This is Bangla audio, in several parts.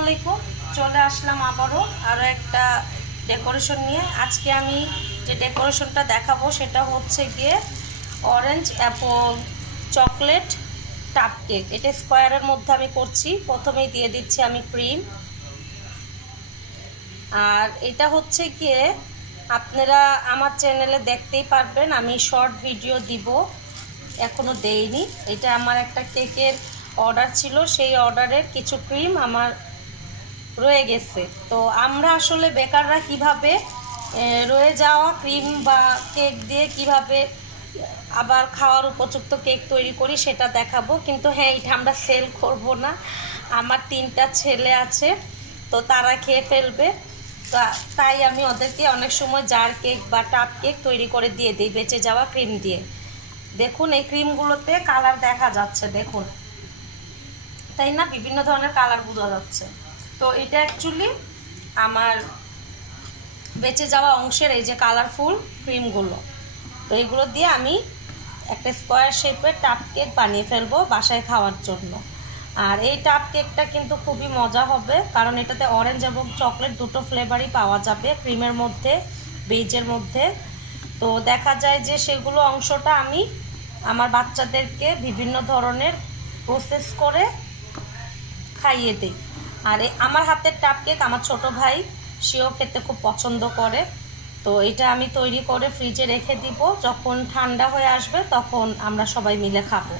আলাইকুম। চলে আসলাম আবারও আরও একটা ডেকোরেশন নিয়ে। আজকে আমি যে ডেকোরেশনটা দেখাবো সেটা হচ্ছে গিয়ে orange Apple chocolate cup cake. এটা স্কোয়ারের মধ্যে আমি করছি। প্রথমেই দিয়ে দিচ্ছি আমি ক্রিম। আর এটা হচ্ছে গিয়ে আপনারা আমার চ্যানেলে দেখতেই পারবেন, আমি শর্ট ভিডিও দিব, এখনও দেইনি। এটা আমার একটা কেকের অর্ডার ছিল, সেই অর্ডারের কিছু ক্রিম আমার রয়ে গেছে। তো আমরা আসলে বেকাররা কিভাবে রয়ে যাওয়া ক্রিম বা কেক দিয়ে কিভাবে আবার খাওয়ার উপযুক্ত কেক তৈরি করি সেটা দেখাবো। কিন্তু হ্যাঁ, এটা আমরা সেল করব না। আমার 3টা ছেলে আছে, তো তারা খেয়ে ফেলবে। তাই আমি ওদেরকে অনেক সময় জার কেক বা টাপ কেক তৈরি করে দিয়ে দিই বেঁচে যাওয়া ক্রিম দিয়ে। দেখুন এই ক্রিমগুলোতে কালার দেখা যাচ্ছে, দেখুন, তাই না? বিভিন্ন ধরনের কালার বোঝা যাচ্ছে। তো এটা অ্যাকচুয়ালি আমার বেঁচে যাওয়া অংশের এই যে কালারফুল ক্রিমগুলো। তো এগুলো দিয়ে আমি একটা স্কোয়ার শেপের টাপ কেক বানিয়ে ফেলবো বাসায় খাওয়ার জন্য। আর এই টাপ কেকটা কিন্তু খুবই মজা হবে, কারণ এটাতে অরেঞ্জ এবং চকলেট দুটো ফ্লেভারই পাওয়া যাবে ক্রিমের মধ্যে, বেজের মধ্যে। তো দেখা যায় যে সেগুলো অংশটা আমি আমার বাচ্চাদেরকে বিভিন্ন ধরনের প্রসেস করে খাইয়ে দিই। আর আমার হাতের টাপ কেক আমার ছোট ভাই, সেও খেতে খুব পছন্দ করে। তো এটা আমি তৈরি করে ফ্রিজে রেখে দিব, যখন ঠান্ডা হয়ে আসবে তখন আমরা সবাই মিলে খাবো।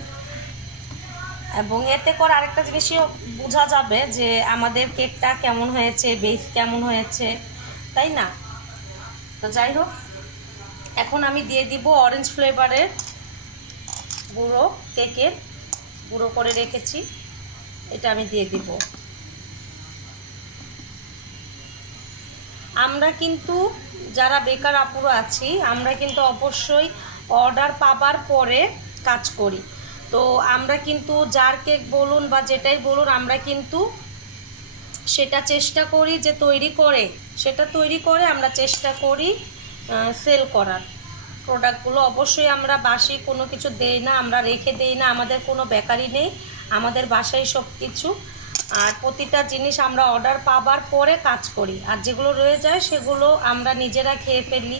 এবং এতে করে আরেকটা জিনিসও বোঝা যাবে যে আমাদের কেকটা কেমন হয়েছে, বেস কেমন হয়েছে, তাই না? তো যাই হোক, এখন আমি দিয়ে দিব অরেঞ্জ ফ্লেভারের গুঁড়ো, কেকের গুঁড়ো করে রেখেছি, এটা আমি দিয়ে দিব। আমরা কিন্তু যারা বেকার আপুরা আছি, আমরা কিন্তু অবশ্যই অর্ডার পাবার পরে কাজ করি। তো আমরা কিন্তু জার কেক বলুন বা যেটাই বলুন, আমরা কিন্তু সেটা চেষ্টা করি যে তৈরি করে আমরা চেষ্টা করি সেল করার। প্রোডাক্টগুলো অবশ্যই আমরা বাসি কোনো কিছু দেই না, আমরা রেখে দেই না। আমাদের কোনো বেকারি নেই, আমাদের বাসায় সব কিছু। আর প্রতিটা জিনিস আমরা অর্ডার পাবার পরে কাজ করি। আর যেগুলো রয়ে যায় সেগুলো আমরা নিজেরা খেয়ে ফেলি।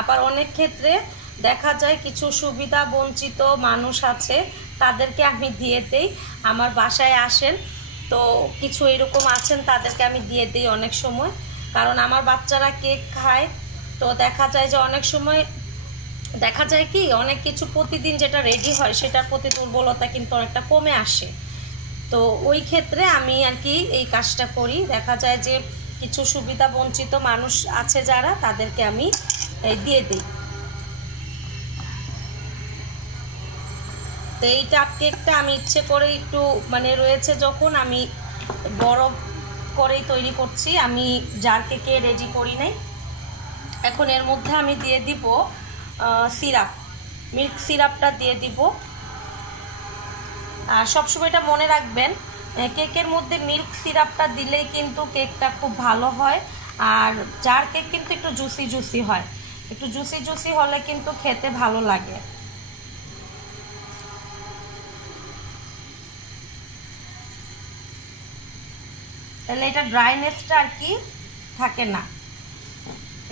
আবার অনেক ক্ষেত্রে দেখা যায় কিছু সুবিধা বঞ্চিত মানুষ আছে, তাদেরকে আমি দিয়ে দেই। আমার বাসায় আসেন তো কিছু এরকম আছেন, তাদেরকে আমি দিয়ে দিই অনেক সময়। কারণ আমার বাচ্চারা কেক খায়, তো দেখা যায় যে অনেক সময় দেখা যায় কি অনেক কিছু প্রতিদিন যেটা রেডি হয় সেটার প্রতি দুর্বলতা কিন্তু অনেকটা কমে আসে। তো ওই ক্ষেত্রে আমি আর কি এই কাজটা করি। দেখা যায় যে কিছু সুবিধা বঞ্চিত মানুষ আছে যারা, তাদেরকে আমি দিয়ে দিই। তো এই টাপ কেকটা আমি ইচ্ছে করে একটু রয়েছে যখন, আমি বড় করেই তৈরি করছি, আমি জার কেকে রেডি করি নাই। এখন এর মধ্যে আমি দিয়ে দিব সিরাপ, মিল্ক সিরাপটা দিয়ে দিব। আর সবসময় এটা মনে রাখবেন, কেকের মধ্যে মিল্ক সিরাপটা দিলেই কিন্তু কেকটা খুব ভালো হয়। আর জার কেক কিন্তু একটু জুসি জুসি হয়, একটু জুসি জুসি হলে কিন্তু খেতে ভালো লাগে। তাহলে এটা ড্রাইনেসটা আর কি থাকে না।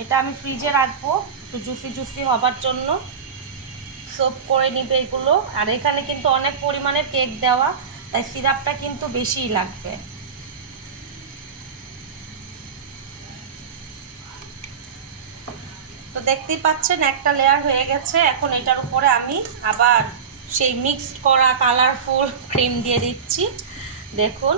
এটা আমি ফ্রিজে রাখবো একটু জুসি জুসি হবার জন্য, সোপ করে নিবে এগুলো। আর এখানে কিন্তু অনেক পরিমাণে কেক দেওয়া, তাই সিরাপটা কিন্তু বেশিই লাগবে। তো দেখতেই পাচ্ছেন একটা লেয়ার হয়ে গেছে। এখন এটার উপরে আমি আবার সেই মিক্সড করা কালারফুল ক্রিম দিয়ে দিচ্ছি। দেখুন,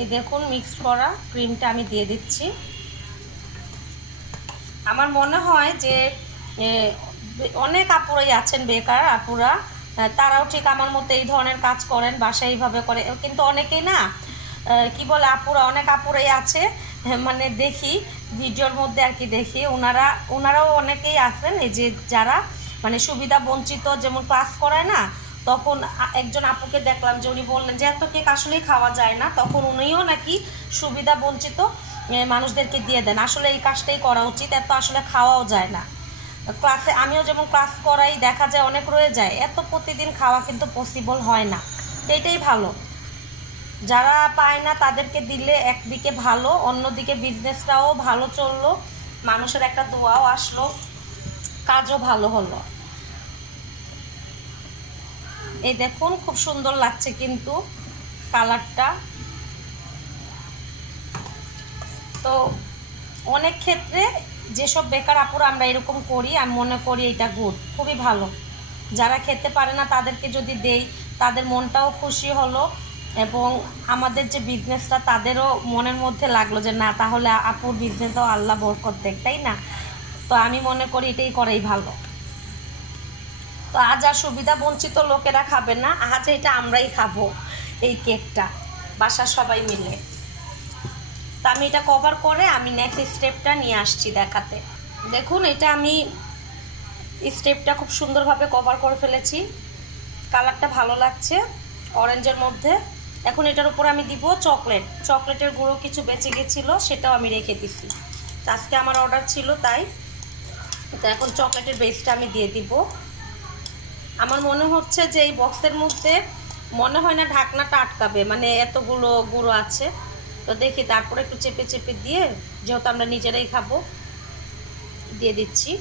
এই দেখুন মিক্সড করা ক্রিমটা আমি দিয়ে দিচ্ছি। আমার মনে হয় যে অনেক আপুরাই আছেন বেকার আপুরা, তারাও ঠিক আমার মতো এই ধরনের কাজ করেন, বাসায় এইভাবে করে। কিন্তু অনেকেই না কি বলে, অনেক আপুরাই আছে, দেখি ভিডিওর মধ্যে আর কি দেখি, ওনারাও অনেকেই আছেন এই যে যারা সুবিধা বঞ্চিত, যেমন ক্লাস করায় না, তখন একজন আপুকে দেখলাম যে উনি বললেন যে এত কেক আসলেই খাওয়া যায় না, তখন উনিও নাকি সুবিধা বঞ্চিত মানুষদেরকে দিয়ে দেন। আসলে এই কাজটাই করা উচিত, এত আসলে খাওয়াও যায় না। ক্লাসে আমিও যেমন ক্লাস করাই, দেখা যায় অনেক রয়ে যায়, এত প্রতিদিন খাওয়া কিন্তু পসিবল হয় না। তো এটাই ভালো, যারা পায় না তাদেরকে দিলে একদিকে ভালো, অন্যদিকে বিজনেসটাও ভালো চললো, মানুষের একটা দোয়াও আসলো, কাজও ভালো হলো। এই দেখুন খুব সুন্দর লাগছে কিন্তু কালারটা। তো অনেক ক্ষেত্রে যেসব বেকার আপুরা আমরা এরকম করি, আমি মনে করি এটা গুড, খুবই ভালো। যারা খেতে পারে না তাদেরকে যদি দেই, তাদের মনটাও খুশি হলো, এবং আমাদের যে বিজনেসটা তাদেরও মনের মধ্যে লাগলো যে না, তাহলে আপুর বিজনেসও আল্লাহ বরকত দেখ, তাই না? তো আমি মনে করি এটাই করাই ভালো। তো আজ আর সুবিধা বঞ্চিত লোকেরা খাবে না, আজ এটা আমরাই খাবো, এই কেকটা বাসার সবাই মিলে। তো আমি এটা কভার করে আমি নেক্সট স্টেপটা নিয়ে আসছি দেখাতে। দেখুন এটা আমি স্টেপটা খুব সুন্দরভাবে কভার করে ফেলেছি, কালারটা ভালো লাগছে অরেঞ্জের মধ্যে। এখন এটার উপর আমি দিব চকলেটের গুঁড়ো কিছু বেঁচে গেছিলো, সেটাও আমি রেখে দিছি, আজকে আমার অর্ডার ছিল তাই। তো এখন চকলেটের বেসটা আমি দিয়ে দিব। আমার মনে হচ্ছে যে এই বক্সের মধ্যে মনে হয় না ঢাকনাটা আটকাবে, মানে এতগুলো গুঁড়ো আছে। তো দেখি, তারপরে একটু চেপে চেপে দিয়ে, যেহেতু আমরা নিজেরাই খাবো, দিয়ে দিচ্ছি।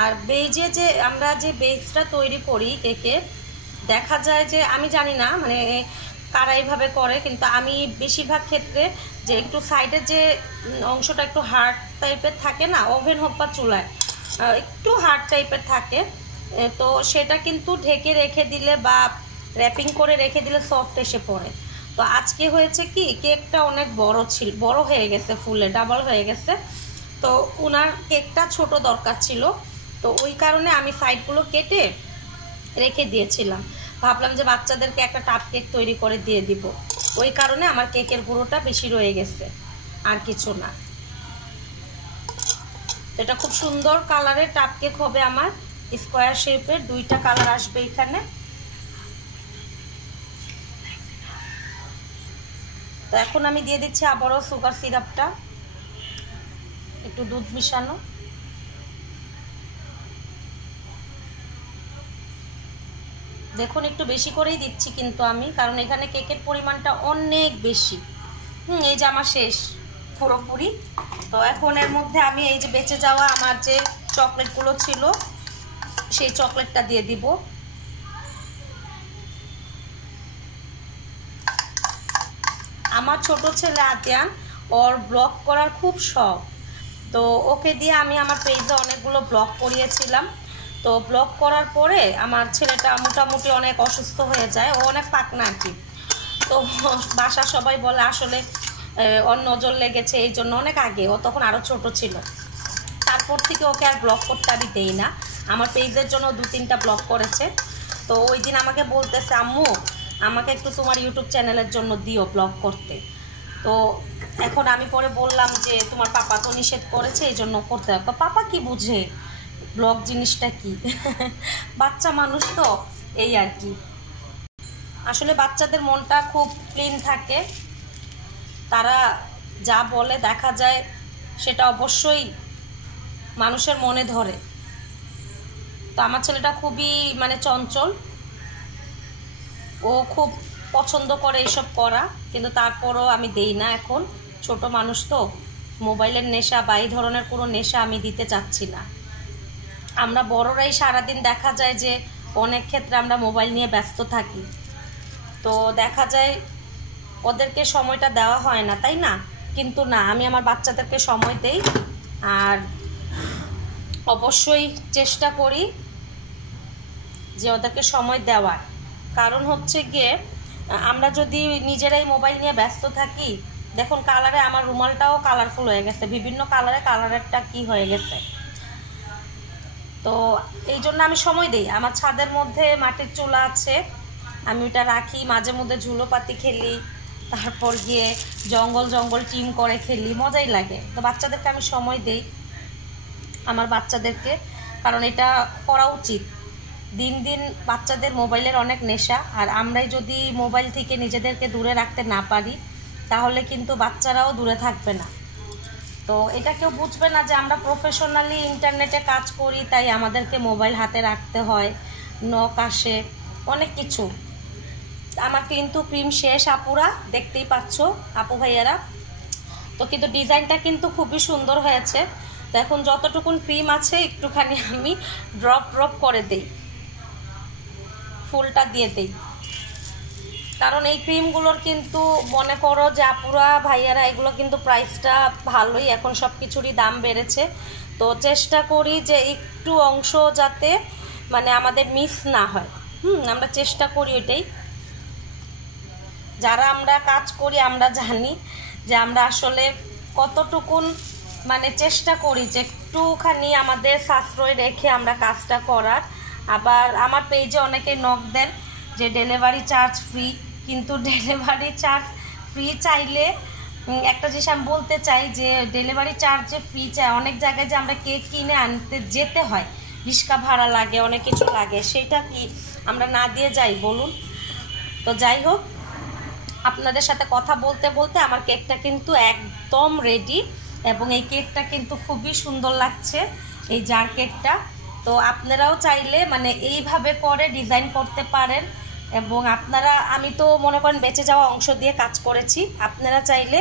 আর বেজে যে আমরা যে বেসটা তৈরি করি কেকে, দেখা যায় যে আমি জানি না মানে কারা এইভাবে করে, কিন্তু আমি বেশিরভাগ ক্ষেত্রে যে একটু সাইডের যে অংশটা একটু হার্ড টাইপের থাকে না, ওভেন হোক বা চুলায় একটু হার্ড টাইপের থাকে, তো সেটা কিন্তু ঢেকে রেখে দিলে বা র্যাপিং করে রেখে দিলে সফট এসে পড়ে। তো আজকে হয়েছে কি, কেকটা অনেক বড় হয়ে গেছে, ফুলে ডাবল হয়ে গেছে। তো ওনার কেকটা ছোট দরকার ছিল, তো ওই কারণে আমি সাইডগুলো কেটে রেখে দিয়েছিলাম। ভাবলাম যে বাচ্চাদেরকে একটা টাপ কেক তৈরি করে দিয়ে দিব, ওই কারণে আমার কেকের গুঁড়োটা বেশি রয়ে গেছে, আর কিছু না। এটা খুব সুন্দর কালারের টাপ কেক হবে আমার, স্কোয়ার শেপের, 2টা কালার আসবে এখানে। তো এখন আমি দিয়ে দিচ্ছি আবারও সুগার সিরাপটা, একটু দুধ মিশানো। দেখুন একটু বেশি করেই দিচ্ছি কিন্তু আমি, কারণ এখানে কেকের পরিমাণটা অনেক বেশি। এই যে আমার শেষ পুরোপুরি। তো এখন এর মধ্যে আমি এই যে বেঁচে যাওয়া আমার যে চকলেটগুলো ছিল, সেই চকলেটটা দিয়ে দিব। আমার ছোট ছেলে আতিয়ান, ওর ব্লগ করার খুব শখ, তো ওকে দিয়ে আমি আমার পেজে অনেকগুলো ব্লগ করিয়েছিলাম। তো ব্লগ করার পরে আমার ছেলেটা মোটামুটি অনেক অসুস্থ হয়ে যায়, ও অনেক পাকনা আর কি। তো বাসা সবাই বলে আসলে ওর নজর লেগেছে, এই জন্য অনেক আগে, ও তখন আরও ছোট ছিল। তারপর থেকে ওকে আর ব্লগ করতে আমি দেই না, আমার পেজের জন্য 2-3টা ব্লগ করেছে। তো ওই দিন আমাকে বলতেছে, আম্মু আমাকে একটু তোমার ইউটিউব চ্যানেলের জন্য দিও ব্লগ করতে। তো এখন আমি পরে বললাম যে তোমার পাপা তো নিষেধ করেছে, এই জন্য করতে হবে। তো পাপা কি বুঝে ব্লগ জিনিসটা কি, বাচ্চা মানুষ তো, এই আর কি। আসলে বাচ্চাদের মনটা খুব ক্লিন থাকে, তারা যা বলে দেখা যায় সেটা অবশ্যই মানুষের মনে ধরে। তো আমার ছেলেটা খুবই মানে চঞ্চল, ও খুব পছন্দ করে এইসব করা, কিন্তু তারপরও আমি দেই না। এখন ছোট মানুষ তো, মোবাইলের নেশা বা এই ধরনের কোনো নেশা আমি দিতে চাচ্ছি না। আমরা বড়রাই সারাদিন দেখা যায় যে অনেক ক্ষেত্রে আমরা মোবাইল নিয়ে ব্যস্ত থাকি, তো দেখা যায় ওদেরকে সময়টা দেওয়া হয় না, তাই না? কিন্তু না, আমি আমার বাচ্চাদেরকে সময় দেই, আর অবশ্যই চেষ্টা করি যে ওদেরকে সময় দেওয়ার। কারণ হচ্ছে গিয়ে আমরা যদি নিজেরাই মোবাইল নিয়ে ব্যস্ত থাকি, দেখুন কালারে আমার রুমালটাও কালারফুল হয়ে গেছে, বিভিন্ন কালারেরটা কি হয়ে গেছে। তো এই জন্য আমি সময় দিই। আমার ছাদের মধ্যে মাটির চুলা আছে, আমি ওটা রাখি, মাঝে মধ্যে ঝুলোপাতি খেলি, তারপর গিয়ে জঙ্গল জঙ্গল টিম করে খেলি, মজাই লাগে। তো বাচ্চাদেরকে আমি সময় দেই, আমার বাচ্চাদেরকে, কারণ এটা করা উচিত। দিন দিন বাচ্চাদের মোবাইলের অনেক নেশা, আর আমরাই যদি মোবাইল থেকে নিজেদেরকে দূরে রাখতে না পারি তাহলে কিন্তু বাচ্চারাও দূরে থাকবে না। তো এটা কেউ বুঝবে না যে আমরা প্রফেশনালি ইন্টারনেটে কাজ করি তাই আমাদেরকে মোবাইল হাতে রাখতে হয়, নখ আসে, অনেক কিছু। আমার কিন্তু ক্রিম শেষ আপুরা, দেখতেই পাচ্ছ আপু ভাইয়ারা। তো কিন্তু ডিজাইনটা কিন্তু খুবই সুন্দর হয়েছে। তো এখন যতটুকুন ক্রিম আছে একটুখানি আমি ড্রপ ড্রপ করে দেই, ফুলটা দিয়ে দেই, কারণ এই ক্রিমগুলোর কিন্তু মনে করো যে আপুরা ভাইয়ারা এগুলো কিন্তু প্রাইসটা ভালোই, এখন সব কিছুরই দাম বেড়েছে। তো চেষ্টা করি যে একটু অংশ যাতে মানে আমাদের মিস না হয়, আমরা চেষ্টা করি ওইটাই। যারা আমরা কাজ করি আমরা জানি যে আমরা আসলে কতটুকুন মানে চেষ্টা করি যে একটুখানি আমাদের সাশ্রয় রেখে আমরা কাজটা করার। আবার আমার পেজে অনেকে নক দেন যে ডেলিভারি চার্জ ফ্রি, কিন্তু ডেলিভারি চার্জ ফ্রি চাইলে একটা জিনিস আমি বলতে চাই যে ডেলিভারি চার্জ যে ফ্রি চাই, অনেক জায়গায় যে আমরা কেক কিনে আনতে যেতে হয়, রিক্সা ভাড়া লাগে, অনেক কিছু লাগে, সেটা কি আমরা না দিয়ে যাই বলুন? তো যাই হোক, আপনাদের সাথে কথা বলতে বলতে আমার কেকটা কিন্তু একদম রেডি, এবং এই কেকটা কিন্তু খুবই সুন্দর লাগছে, এই জার কেকটা। তো আপনারাও চাইলে মানে এইভাবে করে ডিজাইন করতে পারেন, এবং আপনারা, আমি তো মনে করেন বেঁচে যাওয়া অংশ দিয়ে কাজ করেছি, আপনারা চাইলে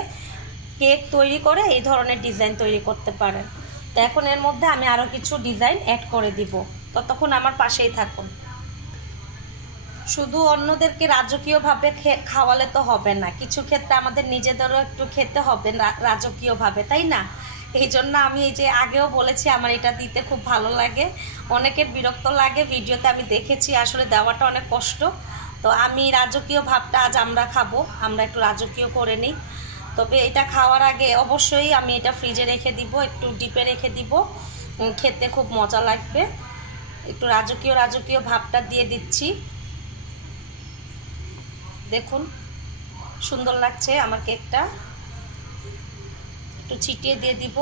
কেক তৈরি করে এই ধরনের ডিজাইন তৈরি করতে পারেন। তো এখন এর মধ্যে আমি আরও কিছু ডিজাইন অ্যাড করে দিব, ততক্ষণ আমার পাশেই থাকুন। শুধু অন্যদেরকে রাজকীয়ভাবে খাওয়ালে তো হবে না, কিছু ক্ষেত্রে আমাদের নিজেদেরও একটু খেতে হবে রাজকীয়ভাবে, তাই না? এই জন্য আমি এই যে আগেও বলেছি আমার এটা দিতে খুব ভালো লাগে, অনেকের বিরক্ত লাগে ভিডিওতে, আমি দেখেছি আসলে দেওয়াটা অনেক কষ্ট। তো আমি রাজকীয় ভাবটা আজ আমরা খাবো, আমরা একটু রাজকীয় করে নিই। তবে এটা খাওয়ার আগে অবশ্যই আমি এটা ফ্রিজে রেখে দিব, একটু ডিপে রেখে দিব, খেতে খুব মজা লাগবে। একটু রাজকীয় রাজকীয় ভাবটা দিয়ে দিচ্ছি, দেখুন সুন্দর লাগছে আমার কেকটা। একটু ছিটিয়ে দিয়ে দিব।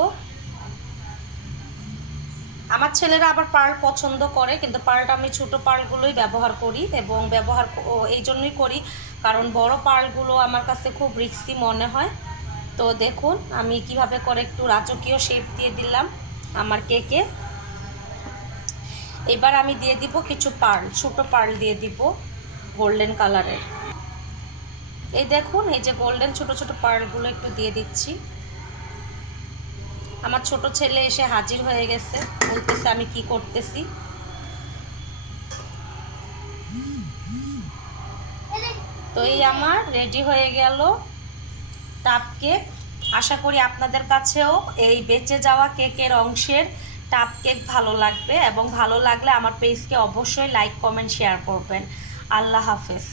আমার ছেলেরা আবার পার্ল পছন্দ করে, কিন্তু পার্লটা আমি ছোটো পার্লগুলোই ব্যবহার করি, এবং এই জন্যই করি কারণ বড় পার্লগুলো আমার কাছে খুব রিস্কি মনে হয়। তো দেখুন আমি কিভাবে করে একটু রাজকীয় শেপ দিয়ে দিলাম আমার কেকে। এবার আমি দিয়ে দিব কিছু পার্ল, ছোটো পার্ল দিয়ে দিব গোল্ডেন কালারের। এই দেখুন এই যে গোল্ডেন ছোট ছোট পার্লগুলো একটু দিয়ে দিচ্ছি। আমার ছোট ছেলে এসে হাজির হয়ে গেছে, বলতেছে আমি কি করতেছি। তো এই আমার রেডি হয়ে গেল টাপ কেক। আশা করি আপনাদের কাছেও এই বেঁচে যাওয়া কেকের অংশের টাপ কেক ভালো লাগবে, এবং ভালো লাগলে আমার পেজকে অবশ্যই লাইক কমেন্ট শেয়ার করবেন। আল্লাহ হাফেজ।